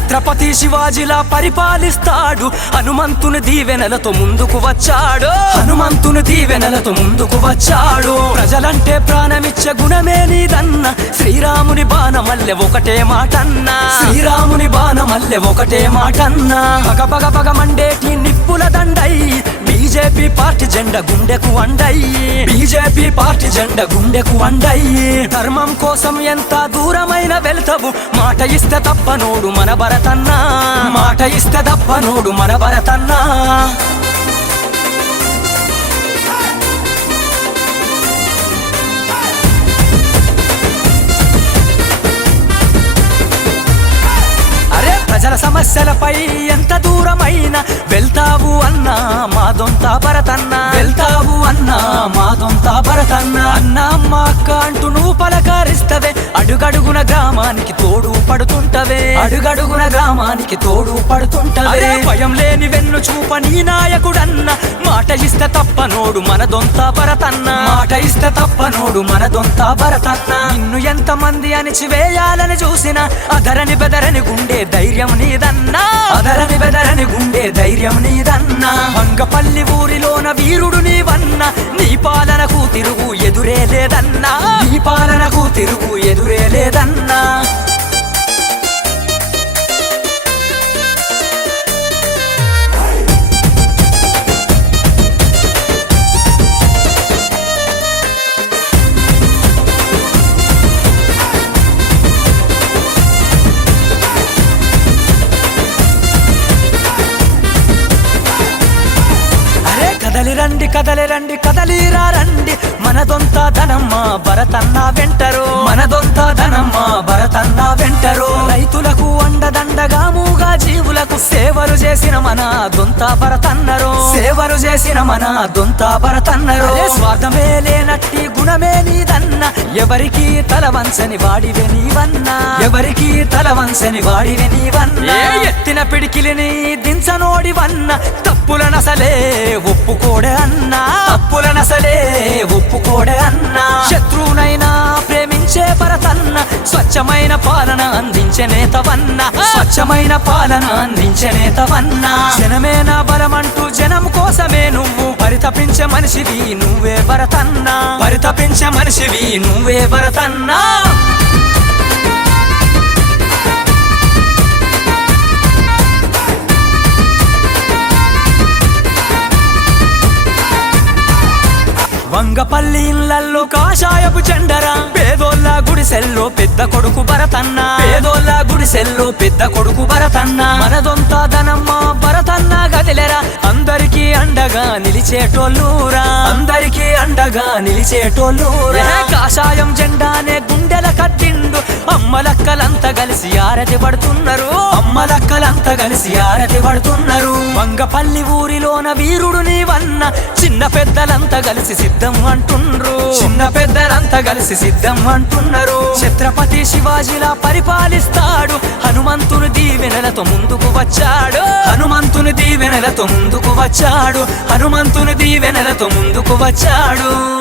ఛత్రపతి శివాజీలా పరిపాలిస్తాడు. హనుమంతుని దీవెనలతో ముందుకు వచ్చాడు. హనుమంతుని దీవెనలతో ముందుకు వచ్చాడు. ప్రజలంటే ప్రాణమిచ్చే గుణమే నీదన్న. శ్రీరాముని బాణమల్లె ఒకటే మాటన్నా. శ్రీరాముని బాణమల్లె ఒకటే మాటన్నా. పగ పగ పగ మండేటి నిప్పుల దండై బీజేపీ పార్టీ జెండా గుండెకు అండయి. బీజేపీ పార్టీ జెండా గుండెకు అండయి. ధర్మం కోసం ఎంత దూరమైన వెళ్తావు. మాట ఇస్తే తప్పనోడు మన భరతన్నా. మాట ఇస్తే తప్పనోడు మన భరతన్నా. ప్రజల సమస్యలపై ఎంత దూరమైనా వెళ్తావు అన్నా మాదొంత భరతన్నా. వెళ్తావు అన్నా మాదొంత భరతన్నా. అన్న అమ్మ అక్క అంటూ నువ్వు పలకరిస్తవే. అడుగడుగున గ్రామానికి తోడు పడుతుంటవే. అడుగడుగున గ్రామానికి తోడు పడుతుంటవే. భయం లేని వెన్ను చూప నీ నాయకుడన్న. మాట ఇస్తే తప్పనోడు మనదొంత భరతన్నా. మాట ఇస్తే తప్పనోడు మనదొంత భరతన్నా. నిన్ను ఎంత మంది అణిచివేయాలని చూసినా అధరని బెదరని గుండె ధైర్యం నీదన్నా. అదరని బెదరని గుండె ధైర్యం నీదన్నా. వంగపల్లి ఊరిలోన వీరుడు నీవన్నా. నీ పాలనకు తిరుగు ఎదురే లేదన్నా. నీ పాలనకు తిరుగు ఎదురే లేదన్నా. కదలిరండి కదలిరండి కదలిరా రండి. మనదొంత ధనమ్మ భరతన్న వెంటరు. మనదొంత ధనమ్మ భరతన్న వెంటరు. రైతులకు అండదండగా మూగా జీవులకు సేవలు చేసిన మన దొంత భరతన్నరు. సేవలు చేసిన మన దొంత భరతన్నరు. స్వార్థమే లేనట్టి గుణమే నీదన్న. ఎవరికి తల వంచని వాడివే నీవన్నా. ఎవరికి తల వంచని వాడివే నీవన్నా. ఎత్తిన పిడికిలిని దించనోడివన్న. తప్పులనసలే ఒప్పుకోడే అన్నా. తప్పులనసలే ఒప్పుకోడే అన్నా. శత్రువునైనా ప్రేమించే భరతన్న. స్వచ్ఛమైన పాలన అందించే నేతవన్నా. స్వచ్ఛమైన పాలన అందించే నేతవన్నా. జనమే నా బలమంటూ జనం కోసమే నువ్వు పరితపించే మనిషివి నువ్వే భరతన్నా. పరితపించే మనిషివి నువ్వే భరతన్నా. వంగపల్లి ఇళ్లల్లో కాషాయపు చెండరా. పేదోళ్ళ గుడిసెల్లో పెద్ద కొడుకు భరతన్నా. పేదోళ్ళ గుడిసెల్లో పెద్ద కొడుకు భరతన్నా. మనదొంత ధనమ్మ భరతన్నా గదిలేరా. అందరికీ అండగా నిలిచేటోళ్ళూరా. అందరికీ అండగా నిలిచేటోళ్ళూరా. కాషాయం జెండానే గుండెల కట్టిండు. అమ్మలక్కలంతా కలిసి ఆరతి పడుతున్నారు. అమ్మలక్కలంతా కలిసి ఆరతి పడుతున్నారు. వంగపల్లి ఊరిలోన వీరుడు నీవన్న. చిన్న పెద్దలంతా కలిసి సిద్ధం అంటుండ్రు. చిన్న పెద్దలంతా కలిసి సిద్ధం అంటున్నారు. ఛత్రపతి శివాజీలా పరిపాలిస్తాడు. హనుమంతుని దీవెనలతో ముందుకు వచ్చాడు. హనుమంతుని దీవెనలతో ముందుకు వచ్చాడు. హనుమంతుని దీవెనలతో ముందుకు వచ్చాడు.